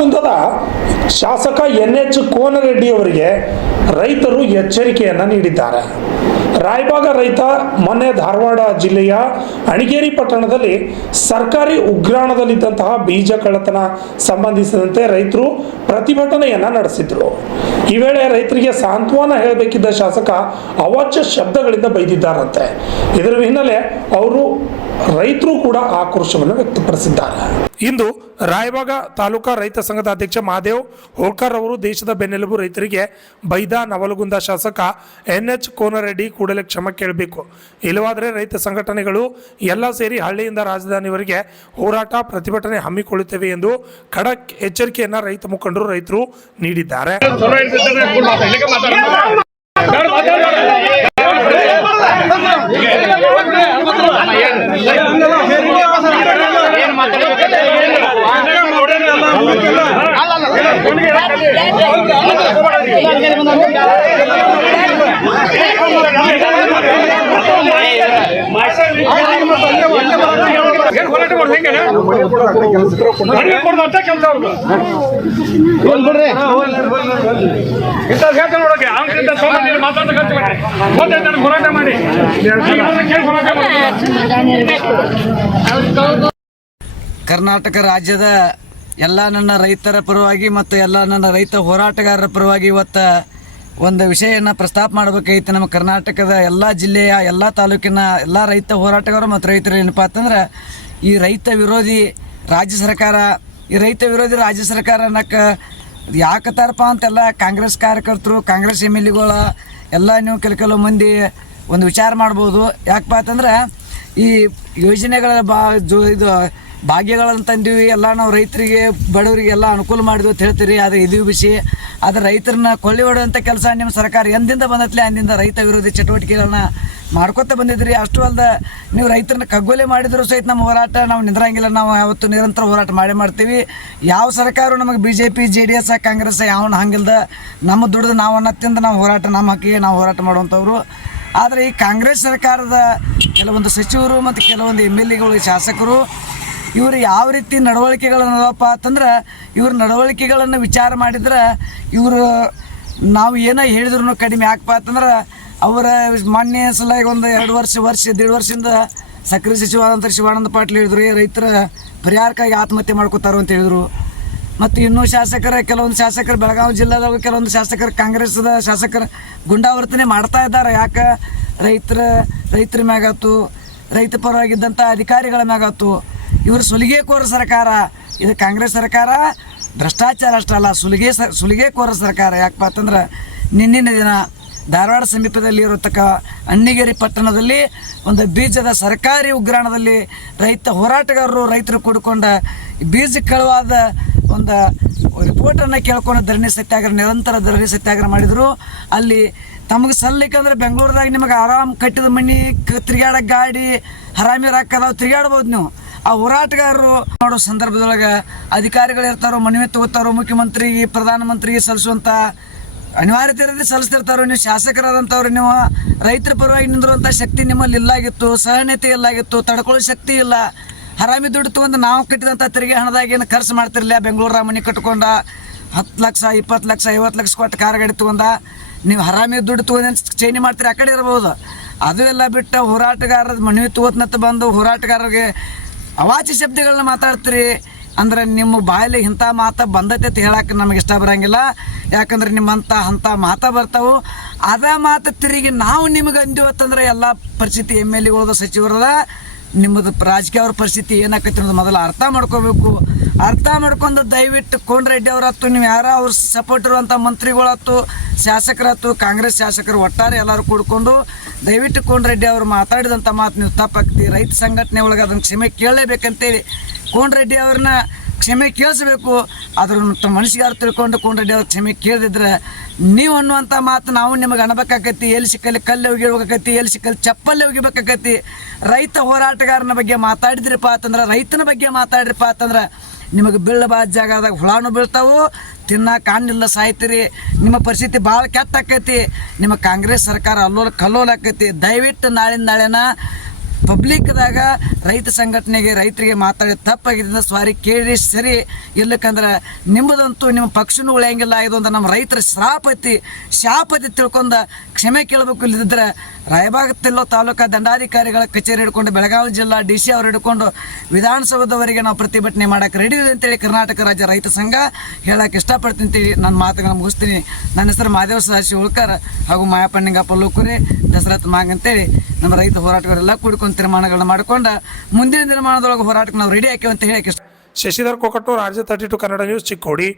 ನವಲಗುಂದದ ಶಾಸಕ NH ಕೋನರೆಡ್ಡಿ ಅವರಿಗೆ ರೈತರು ಎಚ್ಚರಿಕೆಯನ್ನು ನೀಡಿದ್ದಾರೆ. ರಾಯಬಾಗ ರೈತ ಮೊನ್ನೆ ಧಾರವಾಡ ಜಿಲ್ಲೆಯ ಅಣಿಗೇರಿ ಪಟ್ಟಣದಲ್ಲಿ ಸರ್ಕಾರಿ ಉಗ್ರಾಣದಲ್ಲಿದ್ದಂತಹ ಬೀಜ ಕಳ್ಳತನ ಸಂಬಂಧಿಸಿದಂತೆ ರೈತರು ಪ್ರತಿಭಟನೆಯನ್ನು ನಡೆಸಿದ್ರು. ಈ ವೇಳೆ ರೈತರಿಗೆ ಸಾಂತ್ವನ ಹೇಳಬೇಕಿದ್ದ ಶಾಸಕ ಅವಾಚ್ಯ ಶಬ್ದಗಳಿಂದ ಬೈದಿದ್ದಾರಂತೆ. ಇದರ ಹಿನ್ನೆಲೆ ರೈತರು ಕೂಡ ಆಕ್ರೋಶವನ್ನು ವ್ಯಕ್ತಪಡಿಸಿದ್ದಾರೆ. ಇಂದು ರಾಯಬಾಗ ತಾಲೂಕಾ ರೈತ ಸಂಘದ ಅಧ್ಯಕ್ಷ ಮಹಾದೇವ್ ಹೋಳ್ಕರ್ ಅವರು ದೇಶದ ಬೆನ್ನೆಲುಬು ರೈತರಿಗೆ ಬೈದ ನವಲಗುಂದ ಶಾಸಕ NH ಕೋನರೆಡ್ಡಿ ಕೂಡಲೇ ಕ್ಷಮೆ ಕೇಳಬೇಕು, ಇಲ್ಲವಾದರೆ ರೈತ ಸಂಘಟನೆಗಳು ಎಲ್ಲ ಸೇರಿ ಹಳ್ಳಿಯಿಂದ ರಾಜಧಾನಿವರೆಗೆ ಹೋರಾಟ ಪ್ರತಿಭಟನೆ ಹಮ್ಮಿಕೊಳ್ಳುತ್ತೇವೆ ಎಂದು ಖಡಕ್ ಎಚ್ಚರಿಕೆಯನ್ನ ರೈತ ಮುಖಂಡರು ರೈತರು ನೀಡಿದ್ದಾರೆ. ಕರ್ನಾಟಕ ರಾಜ್ಯದ ಎಲ್ಲ ನನ್ನ ರೈತರ ಪರವಾಗಿ ಮತ್ತು ಎಲ್ಲ ನನ್ನ ರೈತ ಹೋರಾಟಗಾರರ ಪರವಾಗಿ ಇವತ್ತು ಒಂದು ವಿಷಯವನ್ನು ಪ್ರಸ್ತಾಪ ಮಾಡಬೇಕಾಗಿತ್ತು. ನಮ್ಮ ಕರ್ನಾಟಕದ ಎಲ್ಲ ಜಿಲ್ಲೆಯ ಎಲ್ಲ ತಾಲೂಕಿನ ಎಲ್ಲ ರೈತ ಹೋರಾಟಗಾರರು ಮತ್ತು ರೈತರು ಏನಪ್ಪ ಅಂತಂದ್ರೆ, ಈ ರೈತ ವಿರೋಧಿ ರಾಜ್ಯ ಸರ್ಕಾರ ಅನ್ನಕ್ಕೆ ಯಾಕತ್ತಾರಪ್ಪ ಅಂತೆಲ್ಲ ಕಾಂಗ್ರೆಸ್ ಕಾರ್ಯಕರ್ತರು, ಕಾಂಗ್ರೆಸ್ MLAಗಳು ಎಲ್ಲ ನೀವು ಕೆಲವು ಮಂದಿ ಒಂದು ವಿಚಾರ ಮಾಡ್ಬೋದು. ಯಾಕಪ್ಪ ಅಂತಂದ್ರೆ, ಈ ಯೋಜನೆಗಳ ಇದು ಭಾಗ್ಯಗಳನ್ನು ತಂದೀವಿ, ಎಲ್ಲ ನಾವು ರೈತರಿಗೆ ಬಡವರಿಗೆಲ್ಲ ಅನುಕೂಲ ಮಾಡಿದ್ವಿ ಅಂತ ಹೇಳ್ತೀರಿ. ಆದರೆ ಇದು ವಿಷಯ, ಆದರೆ ರೈತರನ್ನ ಕೊಳ್ಳಿ ಹೊಡುವಂಥ ಕೆಲಸ ನಿಮ್ಮ ಸರ್ಕಾರ ಎಂದಿಂದ ಬಂದತ್ಲೆ ಅಂದಿಂದ ರೈತ ವಿರೋಧಿ ಚಟುವಟಿಕೆಗಳನ್ನ ಮಾಡ್ಕೊತ ಬಂದಿದ್ರಿ. ಅಷ್ಟು ಅಲ್ಲದೆ ನೀವು ರೈತರನ್ನ ಕಗ್ಗೊಲೆ ಮಾಡಿದ್ರು ಸಹಿತ ನಮ್ಮ ಹೋರಾಟ ನಾವು ನಿಂದ್ರಂಗಿಲ್ಲ. ನಾವು ಯಾವತ್ತು ನಿರಂತರ ಹೋರಾಟ ಮಾಡ್ತೀವಿ. ಯಾವ ಸರ್ಕಾರ ನಮಗೆ BJP JDS ಕಾಂಗ್ರೆಸ್ ಯಾವನ್ನ ಹಂಗಿಲ್ದ ನಮ್ಮ ದುಡ್ದು ನಾವನ್ನ ತಿಂದು ನಾವು ಹೋರಾಟ ನಮ್ಮ ಹಕ್ಕಿಗೆ ನಾವು ಹೋರಾಟ ಮಾಡುವಂಥವ್ರು. ಆದರೆ ಈ ಕಾಂಗ್ರೆಸ್ ಸರ್ಕಾರದ ಕೆಲವೊಂದು ಸಚಿವರು ಮತ್ತು ಕೆಲವೊಂದು MLAಗಳು, ಶಾಸಕರು ಇವರು ಯಾವ ರೀತಿ ನಡವಳಿಕೆಗಳನ್ನಪ್ಪ ಅಂತಂದ್ರೆ, ಇವ್ರ ನಡವಳಿಕೆಗಳನ್ನು ವಿಚಾರ ಮಾಡಿದ್ರೆ ಇವರು ನಾವು ಏನೋ ಹೇಳಿದ್ರು ಕಡಿಮೆ. ಯಾಕಪ್ಪ ಅಂತಂದ್ರೆ, ಅವರ ಮಾನ್ಯ ಸಲ ಒಂದು 1.5 ವರ್ಷದಿಂದ ಸಕ್ರೆ ಸಚಿವರಾದಂಥ ಶಿವಾನಂದ ಪಾಟೀಲ್ ಹೇಳಿದ್ರು ರೈತರ ಪರಿಹಾರಕ್ಕಾಗಿ ಆತ್ಮಹತ್ಯೆ ಮಾಡ್ಕೋತಾರೋ ಅಂತ ಹೇಳಿದರು. ಮತ್ತು ಇನ್ನೂ ಕೆಲವೊಂದು ಶಾಸಕರು ಬೆಳಗಾವಿ ಜಿಲ್ಲೆದಾಗ ಕೆಲವೊಂದು ಶಾಸಕರು ಕಾಂಗ್ರೆಸ್ದ ಶಾಸಕರು ಗುಂಡಾವರ್ತನೆ ಮಾಡ್ತಾ ಇದ್ದಾರೆ. ಯಾಕೆ ರೈತರ ಮ್ಯಾಗಾತು, ರೈತ ಪರವಾಗಿದ್ದಂಥ ಅಧಿಕಾರಿಗಳ ಮ್ಯಾಗಾತು. ಇವರು ಸುಲಿಗೆಕೋರ ಸರ್ಕಾರ. ಇದು ಕಾಂಗ್ರೆಸ್ ಸರ್ಕಾರ ಭ್ರಷ್ಟಾಚಾರ ಅಷ್ಟೇ ಅಲ್ಲ, ಸುಲಿಗೆಕೋರ ಸರ್ಕಾರ. ಯಾಕಪ್ಪ ಅಂತಂದ್ರೆ, ನಿನ್ನಿನ ದಿನ ಧಾರವಾಡ ಸಮೀಪದಲ್ಲಿ ಇರತಕ್ಕ ಅಣ್ಣಿಗೇರಿ ಪಟ್ಟಣದಲ್ಲಿ ಒಂದು ಬೀಜದ ಸರ್ಕಾರಿ ಉಗ್ರಾಣದಲ್ಲಿ ಹೋರಾಟಗಾರರು ರೈತರು ಕೂಡಿಕೊಂಡ ಬೀಜ ಕಳುವಾದ ಒಂದು ರಿಪೋರ್ಟನ್ನು ಕೇಳ್ಕೊಂಡು ನಿರಂತರ ಧರಣಿ ಸತ್ಯಾಗ್ರಹ ಮಾಡಿದರು. ಅಲ್ಲಿ ತಮಗೆ ಸಲ್ಲಿಕಂದ್ರೆ ಬೆಂಗಳೂರದಾಗ ನಿಮಗೆ ಆರಾಮ್ ಕಟ್ಟಿದ ಮನೆ, ತಿರುಗಾಡ ಗಾಡಿ, ಹರಾಮಿ ರಾಕದಾವ್ ತಿರುಗಾಡ್ಬೋದು ನೀವು. ಆ ಹೋರಾಟಗಾರರು ಮಾಡೋ ಸಂದರ್ಭದೊಳಗೆ ಅಧಿಕಾರಿಗಳು ಇರ್ತಾರೋ, ಮನವಿ ತಗೋತಾರೋ, ಮುಖ್ಯಮಂತ್ರಿಗೆ ಪ್ರಧಾನಮಂತ್ರಿಗೆ ಸಲ್ಲಿಸುವಂಥ ಅನಿವಾರ್ಯತೆ ಇರೋದೇ ಸಲ್ಲಿಸ್ತಿರ್ತಾರೋ. ನೀವು ಶಾಸಕರಾದಂಥವ್ರು, ನೀವು ರೈತರ ಪರವಾಗಿ ನಿಂದಿರುವಂಥ ಶಕ್ತಿ ನಿಮ್ಮಲ್ಲಿ ಇಲ್ಲಾಗಿತ್ತು, ಸಹನತೆ ಇಲ್ಲಾಗಿತ್ತು, ತಡ್ಕೊಳ್ಳೋ ಶಕ್ತಿ ಇಲ್ಲ. ಹರಾಮಿ ದುಡ್ಡು ತೊಗೊಂಡು ನಾವು ಕಟ್ಟಿದಂಥ ತೆರಿಗೆ ಹಣದಾಗ ಏನು ಖರ್ಚು ಮಾಡ್ತಿರ್ಲಿಲ್ಲ. ಬೆಂಗಳೂರಾಗ ಮನೆ ಕಟ್ಕೊಂಡ 10 ಲಕ್ಷ 20 ಲಕ್ಷ 50 ಲಕ್ಷ ಕೊಟ್ಟು ಕಾರ್ ಗಾಡಿ ತೊಗೊಂಡ ನೀವು ಹರಾಮಿ ದುಡ್ಡು ತೊಗೊಂಡು ಚೈನಿ ಮಾಡ್ತೀರಿ, ಆ ಕಡೆ ಇರ್ಬೋದು. ಅದು ಎಲ್ಲ ಬಿಟ್ಟು ಹೋರಾಟಗಾರರ ಮನವಿ ತಗೋತ್ನತ್ತ ಬಂದು ಹೋರಾಟಗಾರರಿಗೆ ಅವಾಚ್ಯ ಶಬ್ದಗಳನ್ನ ಮಾತಾಡ್ತೀರಿ ಅಂದ್ರೆ ನಿಮ್ಮ ಬಾಯಲ್ಲಿ ಇಂಥ ಮಾತು ಬಂದೈತೆ ಅಂತ ಹೇಳಕ್ಕೆ ನಮಗೆ ಇಷ್ಟ ಬರೋಂಗಿಲ್ಲ. ಯಾಕಂದ್ರೆ ನಿಮ್ಮಂಥ ಮಾತು ಬರ್ತಾವೆ. ಅದೇ ಮಾತು ತಿರುಗಿ ನಾವು ನಿಮಗೆ ಅಂದಿವತ್ತಂದ್ರೆ ಎಲ್ಲ ಪರಿಸ್ಥಿತಿ MLAಗಳದ ಸಚಿವರದ ನಿಮ್ಮದು ರಾಜಕೀಯವ್ರ ಪರಿಸ್ಥಿತಿ ಏನಾಕೈತಿ ಅನ್ನೋದು ಮೊದಲು ಅರ್ಥ ಮಾಡ್ಕೋಬೇಕು. ಅರ್ಥ ಮಾಡ್ಕೊಂಡು ದಯವಿಟ್ಟು ಕೋನರೆಡ್ಡಿ ಅವರತ್ತು, ನೀವು ಯಾರೋ ಅವ್ರ ಸಪೋರ್ಟ್ ಇರುವಂಥ ಮಂತ್ರಿಗಳತ್ತು, ಶಾಸಕರತ್ತು, ಕಾಂಗ್ರೆಸ್ ಶಾಸಕರು ಒಟ್ಟಾರೆ ಎಲ್ಲರೂ ಕೂಡ್ಕೊಂಡು ದಯವಿಟ್ಟು ಕೋನರೆಡ್ಡಿ ಅವರು ಮಾತಾಡಿದಂಥ ಮಾತು ನೀವು ತಪ್ಪಾಗ್ತಿ. ರೈತ ಸಂಘಟನೆ ಒಳಗೆ ಅದನ್ನು ಕ್ಷಮೆ ಕೇಳಲೇಬೇಕಂತೇಳಿ ಕೋನರೆಡ್ಡಿ ಅವ್ರನ್ನ ಕ್ಷಮೆ ಕೇಳಿಸ್ಬೇಕು. ಅದ್ರ ಮನಸ್ಸಿಗಾರು ತಿಳ್ಕೊಂಡು ಕೋನರೆಡ್ಡಿ ಅವ್ರ ಕ್ಷಮೆ ಕೇಳಿದ್ರೆ ನೀವು ಅನ್ನುವಂಥ ಮಾತು ನಾವು ನಿಮಗೆ ಅನ್ಬೇಕಾಕೈತಿ. ಎಲ್ಲಿ ಸಿಕ್ಕಲ್ಲಿ ಕಲ್ಲು ಒಗಿಬೇಕಾಕೈತಿ, ಎಲ್ಲಿ ಸಿಕ್ಕಲ್ಲಿ ಚಪ್ಪಲ್ಲಿ ಒಗಿಬೇಕಾಕೈತಿ. ರೈತ ಹೋರಾಟಗಾರನ ಬಗ್ಗೆ ಮಾತಾಡಿದ್ರಿಪ್ಪ ಅಂತಂದ್ರೆ, ರೈತನ ಬಗ್ಗೆ ಮಾತಾಡ್ರಿಪ್ಪ ಅಂತಂದ್ರೆ ನಿಮಗೆ ಬೀಳಬಾದ ಜಾಗದಾಗ ಹುಳಾನು ಬೀಳ್ತಾವು, ತಿನ್ನಕ್ಕೆ ಹಣ್ಣಿಲ್ಲ ಸಾಯ್ತೀರಿ. ನಿಮ್ಮ ಪರಿಸ್ಥಿತಿ ಭಾಳ ಕೆಟ್ಟ ಆಕೈತಿ. ನಿಮ್ಮ ಕಾಂಗ್ರೆಸ್ ಸರ್ಕಾರ ಕಲ್ಲೋಲ ಆಕೈತಿ. ದಯವಿಟ್ಟು ನಾಳೆನ ಪಬ್ಲಿಕ್ದಾಗ ರೈತ ಸಂಘಟನೆಗೆ ರೈತರಿಗೆ ಮಾತಾಡಿ ತಪ್ಪಾಗಿದ್ದರಿಂದ ಸಾರಿ ಕೇಳಿ ಸರಿ. ಇಲ್ಲಕ್ಕಂದ್ರೆ ನಿಮ್ಮದಂತೂ ನಿಮ್ಮ ಪಕ್ಷನೂ ಉಳಿಯಂಗಿಲ್ಲ. ಇದು ಅಂತ ನಮ್ಮ ರೈತರ ಶಾಪತಿ ತಿಳ್ಕೊಂಡ ಕ್ಷಮೆ ಕೇಳಬೇಕು. ಇಲ್ಲದಿದ್ದರೆ ರಾಯಬಾಗದಲ್ಲೋ ತಾಲೂಕಾ ದಂಡಾಧಿಕಾರಿಗಳ ಕಚೇರಿ ಹಿಡ್ಕೊಂಡು ಬೆಳಗಾವಿ ಜಿಲ್ಲಾ DC ಅವರು ಹಿಡ್ಕೊಂಡು ವಿಧಾನಸೌಧದವರೆಗೆ ನಾವು ಪ್ರತಿಭಟನೆ ಮಾಡೋಕೆ ರೆಡಿ ಇದೆ ಅಂತೇಳಿ ಕರ್ನಾಟಕ ರಾಜ್ಯ ರೈತ ಸಂಘ ಹೇಳಕ್ಕೆ ಇಷ್ಟಪಡ್ತೀನಿ ಅಂತೇಳಿ ನನ್ನ ಮಾತುಗಳನ್ನ ಮುಗಿಸ್ತೀನಿ. ನನ್ನ ಹೆಸರು ಮಾದೇವ ಸದಾಶಿವ ಉಳ್ಕರ್ ಹಾಗೂ ಮಾಯಪ್ಪನಿಂಗಪ್ಪ ಲೋಕುರಿ ದಸರತ್ ಮಾಂಗ್ ಅಂತೇಳಿ ನಮ್ಮ ರೈತ ಹೋರಾಟಗಾರೆಲ್ಲ ಕೂಡ್ಕೊಂಡು ತೀರ್ಮಾನಗಳನ್ನ ಮಾಡ್ಕೊಂಡು ಮುಂದಿನ ನಿರ್ಮಾಣದೊಳಗೆ ಹೋರಾಟಕ್ಕೆ ನಾವು ರೆಡಿ ಹಾಕೇವೆ ಅಂತ ಹೇಳಕ್ಕೆ ಇಷ್ಟ. Shashidhar Kokatur, RJ32 Kannada news, Chikkodi.